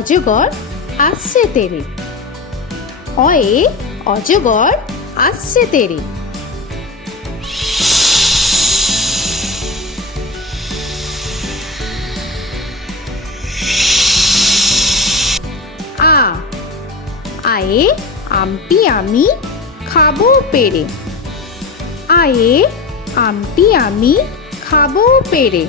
অজগর আসছে তেরে। অয়ে অজগর আসছে তেরে। আ আয়ে আমটি আমি খাবো পেরে। আয়ে আমটি আমি খাবো পেরে।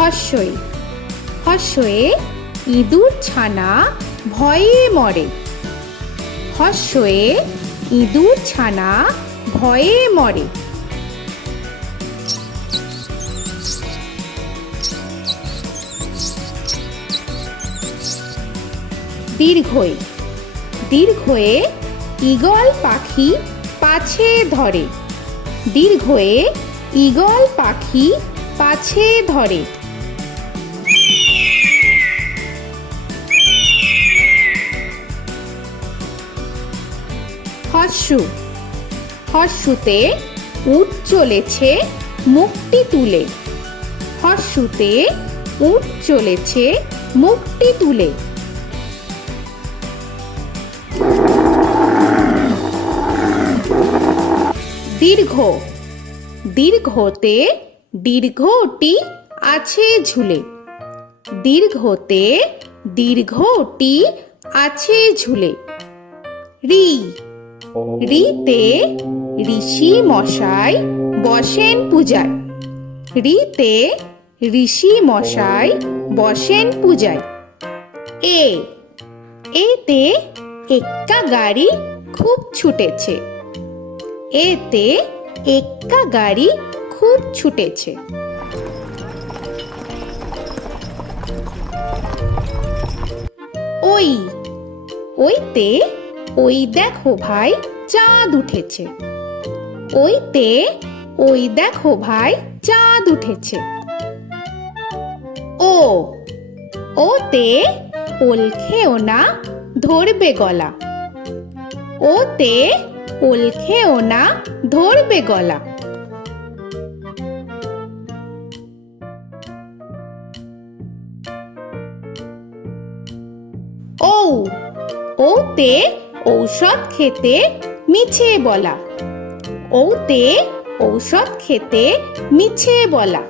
হর্ষই হর্ষয়ে ইঁদুর ছানা ভয়ে মরে। হর্ষয়ে ইঁদুর ছানা ভয়ে মরে। দীর্ঘই দীর্ঘয়ে ঈগল পাখি পাছে ধরে। দীর্ঘয়ে ঈগল পাখি পাছে ধরে। হর্ষু হর্ষুতে উট চলেছে মুখটি তুলে। হর্ষুতে উট চলেছে মুখটি তুলে। দীর্ঘ দীর্ঘতে দীর্ঘটি আছে ঝুলে। দীর্ঘতে দীর্ঘটি আছে ঝুলে। রি রিতে ঋষি মশাই বসেন পূজায়। রিতে ঋষি মশাই বসেন পূজায়। এ এতে এক্কা গাড়ি খুব ছুটেছে। এতে এক্কা গাড়ি খুব ছুটেছে। ওই ওইতে ওই দেখো ভাই চাঁদ উঠেছে। ওইতে ওই দেখো ভাই চাঁদ উঠেছে। ও ওতে ওল খেও না ধরবে গলা। ওতে ওল খেও না ধরবে গলা। ঔ ওতে ঔষধ খেতে মিছে বলা। ওতে ঔষধ খেতে মিছে বলা।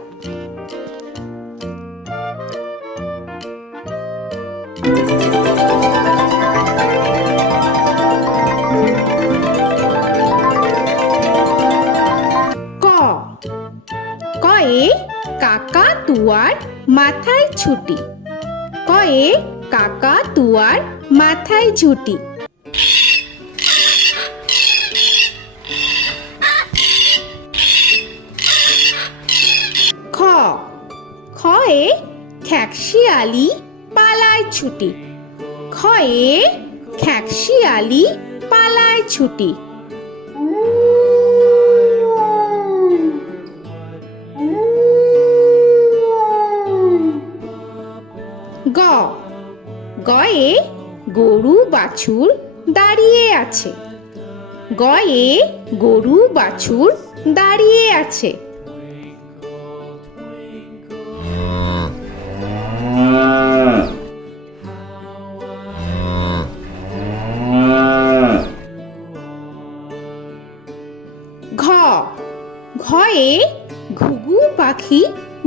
ক কয়ে কাকা তুয়ার মাথায় ছুটি। কয়ে কাকা তুয়ার মাথায় ঝুটি। খ খয়ে খ্যাকশিয়ালি পালায় ছুটি। খয়ে খ্যাকশিয়ালি পালায় ছুটি। গ গয়ে গরু বাছুর দাঁড়িয়ে আছে। গয়ে গরু বাছুর দাঁড়িয়ে আছে। ঘ ঘয়ে ঘুঘু পাখি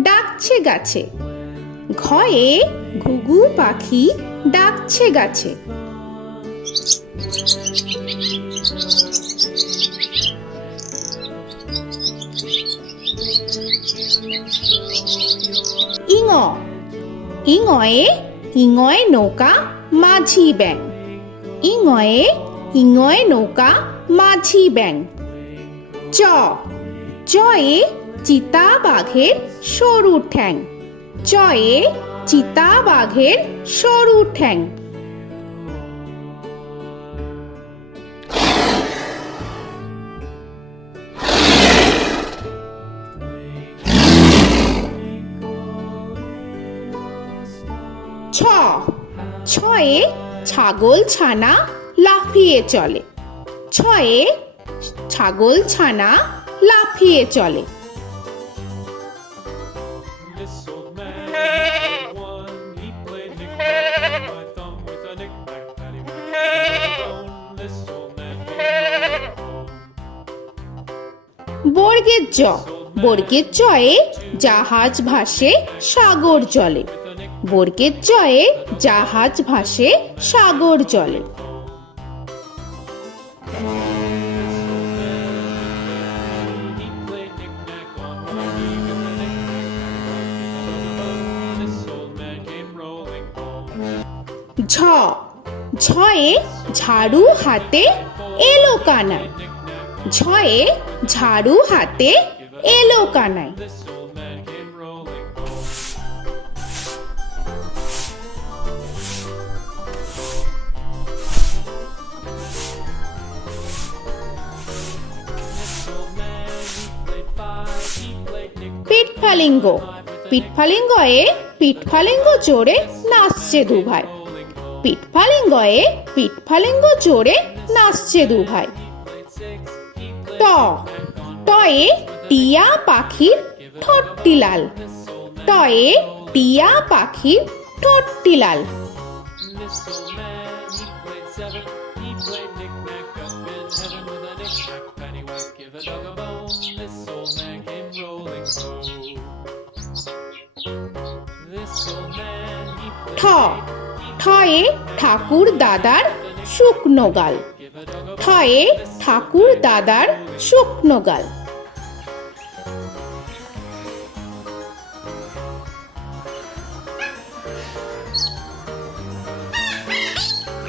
ডাকছে গাছে। ঘয়ে ঘুঘু পাখি ডাকছে গাছে। ইঙ ইঙয়ে ইঙয়ে নৌকা মাঝি ব্যাং। ইঙয়ে ইঙয়ে নৌকা মাঝি ব্যাং। চ চয়ে চিতা বাঘের সরু ঠ্যাং। চয়ে চিতা বাঘের সরু ঠ্যাং। ছ ছয়ে ছাগল ছানা লাফিয়ে চলে। ছয়ে ছাগল ছানা লাফিয়ে চলে। This old man had one. He played knick-knack on my thumb with a knick-knack, paddywhack, bone. This old man came rolling home. বর্গের জ, বর্গের জয়ে জাহাজ ভাসে সাগর জলে। বর্গের জয়ে জাহাজ ভাসে সাগর জলে। He played knick-knack on my knee with a knick-knack, this old man came rolling home. ঝ, ঝয়ে ঝাড়ু হাতে এলো কানাই। ঝয়ে ঝাড়ু হাতে এলো Kanai. This old man came rolling home. This old man, he played five. He played knick-knack. পিঠফালিঙ্গ, পিঠফালিঙ্গয়ে পিঠফালিঙ্গ জোরে নাচছে দুভাই। পিঠফালিঙ্গয়ে পিঠফালিঙ্গ জোরে নাচছে দুভাই। ট, টয়ে টিয়া পাখির ঠোঁটটি লাল। টয়ে টিয়া পাখির ঠোঁটটি লাল। This old man, he played seven. He played knick-knack up in heaven with a knick-knack, paddywhack, give a dog a bone. This old man came rolling home. This old man, he ঠ, played ঠয়ে ঠাকুর দাদার শুকনো গাল। give a dog a ঠয়ে ঠাকুর দাদার শুকনো গাল।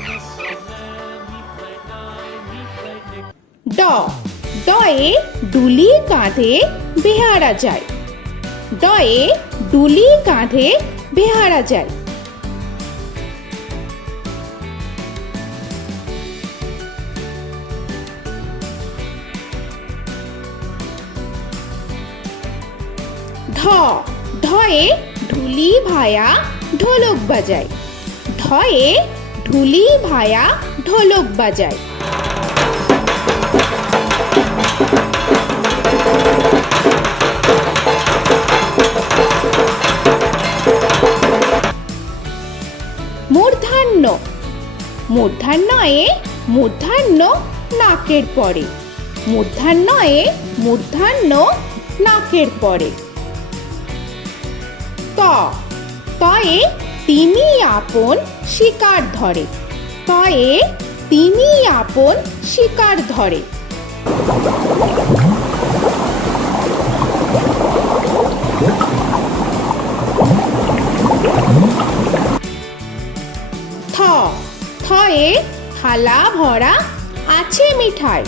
This old man, he played nine. He played knick. ড, ডয়ে ডুলি কাঁধে বেহারা যায়। ডয়ে ডুলি কাঁধে বেহারা যায়। ঢ, ঢয়ে ঢুলি ভায়া ঢোলক বাজায়। ঢয়ে ঢুলি ভায়া ঢোলক বাজায়। মূর্ধন্য, মূর্ধন্যয়ে মূর্ধন্য নাকের পরে। মূর্ধন্যয়ে মূর্ধন্য নাকের পরে। ত, তয়ে তিনি আপন শিকার ধরে। তয়ে তিনি আপন শিকার ধরে। থ, থয়ে থালা ভরা আছে মিঠাই।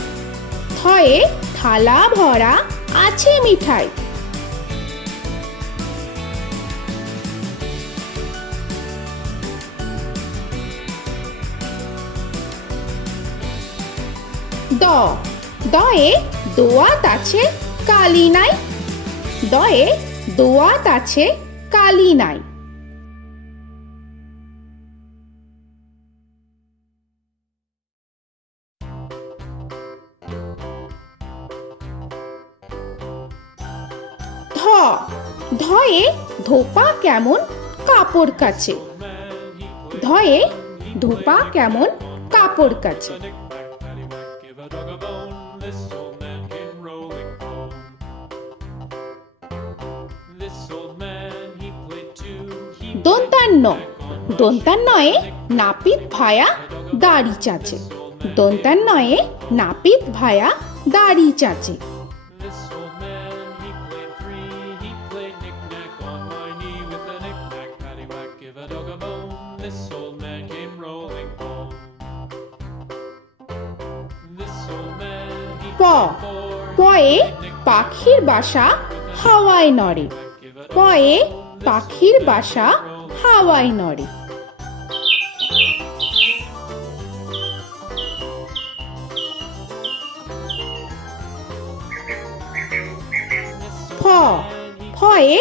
থয়ে থালা ভরা আছে মিঠাই। দ, দয়ে দোয়াত আছে কালি নাই। দয়ে দোয়াত আছে কালি নাই। ধ, ধয়ে ধোপা কেমন কাপড় কাচে। ধয়ে ধোপা কেমন কাপড় কাচে। Knick-knack, paddywhack, give a dog a bone. This old man came rolling home. This old man, he played two. He দন্তান্ন, দন্তান্নয়ে নাপিত ভায়া দাড়ি চাচে। দন্তান্নয়ে নাপিত ভায়া দাড়ি চাচে। This old man, he played three. He played knick-knack on my knee with a knick-knack, paddywhack, give a dog a bone. This old man came rolling home. This old man, he প, played four. পয়ে পাখির বাসা হাওয়ায় নড়ে। পয়ে পাখির বাসা হাওয়ায় নড়ে। ফ, ফয়ে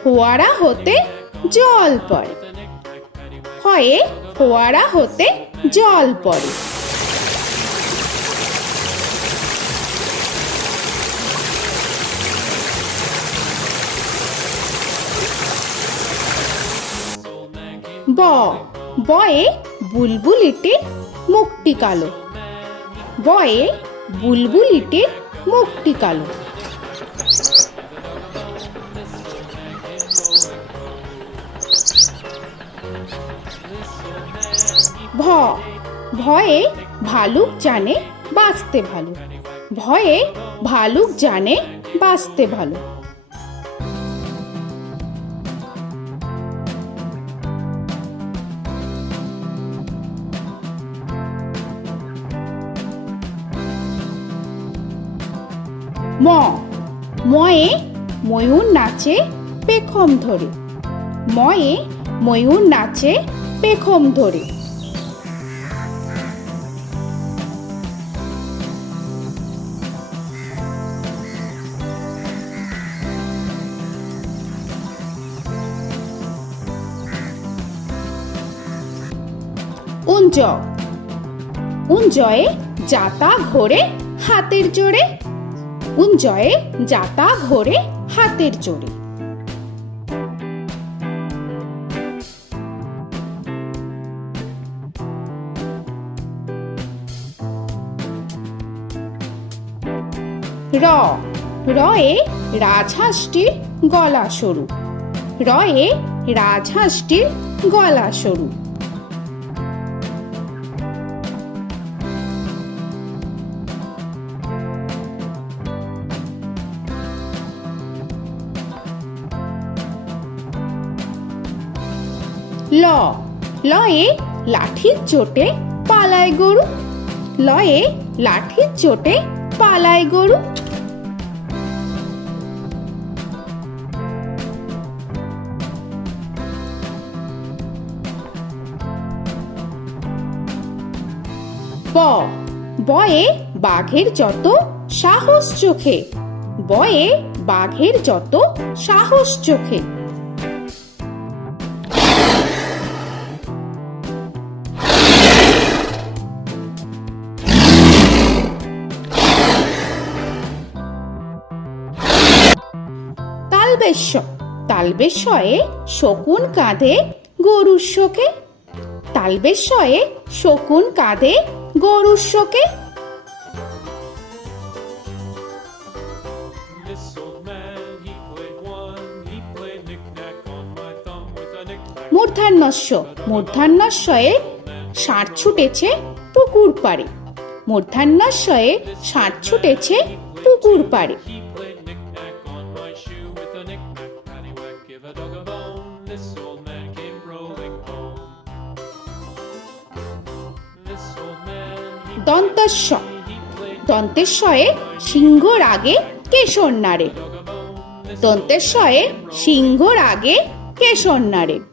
ফোয়ারা হতে জল পড়ে। ফয়ে ফোয়ারা হতে জল পড়ে। ব বয়ে বুলবুলিটির মুখটি কালো বয়ে বুলবুলিটির মুখটি কালো ভ ভয়ে ভালুক জানে বাঁচতে ভালো ভয়ে ভালুক জানে বাঁচতে ভালো ম ময়ে ময়ূর নাচে পেখম ধরে ময়ে ময়ূর নাচে পেখম ধরে উঞ্জ উঞ্জয়ে যাতা ঘোরে হাতের জোরে উঞ্জয়ে যাতা ঘোরে হাতের জোরে র রয়ে রাজহাঁসটির গলা সরু রয়ে রাজহাঁসটির গলা সরু ল লয়ে লাঠির চোটে পালায় গরু লয়ে লাঠির চোটে পালায় গরু ব বয়ে বাঘের যত সাহস চোখে বয়ে বাঘের যত সাহস চোখে তালবেশ্য তালবেশ্যয়ে শকুন কাঁধে গরুর শোকে তালবেশ্যয়ে শকুন কাঁধে গরুর শোকে This old man, he played one. He played knick-knack on my thumb with a knick-knack. মূর্ধন্যস্য মূর্ধন্যস্যয়ে ষাঁড় ছুটেছে পুকুর পাড়ে মূর্ধন্যস্যয়ে ষাঁড় ছুটেছে পুকুর পাড়ে He played knick-knack on my shoe with a knick-knack, paddywhack, give a dog a bone. This old man came rolling home. This old man, he দন্তস্য played দন্তেশ্বয়ে সিংহর আগে কেশর নাড়ে dog a bone. This দন্তেশ্বয়ে সিংহর আগে কেশর নাড়ে he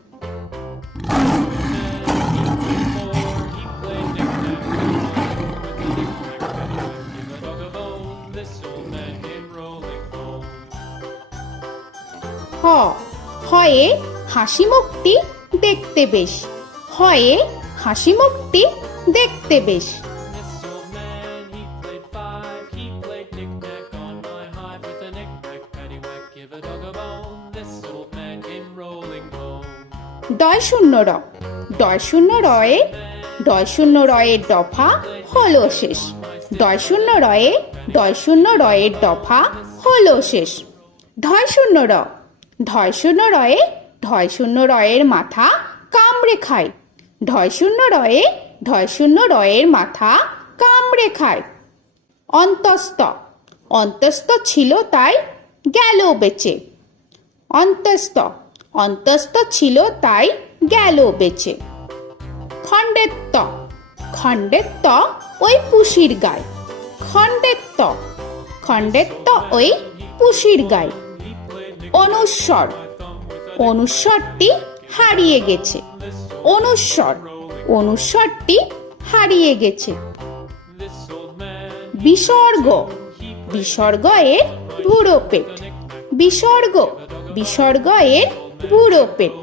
played knick-knack on my with a knick-knack, paddywhack, give a dog a bone. This old man came rolling home. হ হয়ে হাসি মুখটি দেখতে বেশ হয়ে হাসি মুখটি দেখতে বেশ This old man, he played five. He played knick-knack on my hive with a knick-knack, paddywhack, give a dog a bone. This old man came rolling home. ডয় শূন্য র ডয় শূন্য রয়ে ডয় শূন্য রয়ের দফা হলো শেষ ডয় শূন্য রয়ে ডয় শূন্য রয়ের দফা হলো শেষ ঢয় শূন্য র ঢয় শূন্য রয়ে ঢয় শূন্য রয়ের মাথা কামড়ে খায় ঢয় শূন্য রয়ে ঢয় শূন্য রয়ের মাথা কামড়ে খায় অন্তস্থ অন্তস্থ ছিল তাই গেল বেঁচে অন্তস্থ অন্তস্থ ছিল তাই গেল বেঁচে খণ্ডেত্ব খণ্ডেত্ব ওই পুষির গায় খণ্ডেত্ব খণ্ডেত্ব ওই পুষির গায় অনুস্বর অনুস্বরটি হারিয়ে গেছে অনুস্বর অনুস্বরটি হারিয়ে গেছে This old man, বিসর্গ বিসর্গ এর বুড়ো পেট বিসর্গ বিসর্গ এর বুড়ো পেট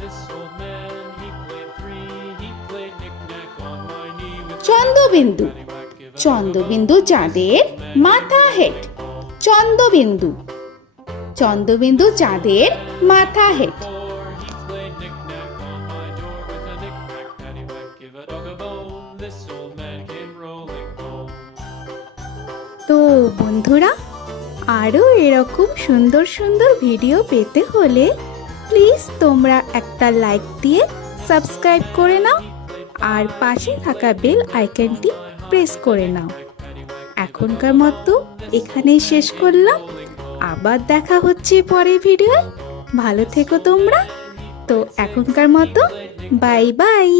this old man, he played three. He played knick-knack on my knee with Chandrabindu paddywhack, give a Chandrabindu চাঁদের মাথা হেট চন্দ্রবিন্দু চন্দ্রবিন্দু চাঁদের মাথা হেঁট। তো বন্ধুরা, আরও এরকম সুন্দর সুন্দর ভিডিও পেতে হলে প্লিজ তোমরা একটা লাইক দিয়ে সাবস্ক্রাইব করে নাও আর পাশে থাকা বেল আইকনটি প্রেস করে নাও। এখনকার মতো এখানেই শেষ করলাম, আবার দেখা হচ্ছে পরের ভিডিও। ভালো থেকো তোমরা। তো এখনকার মতো বাই বাই।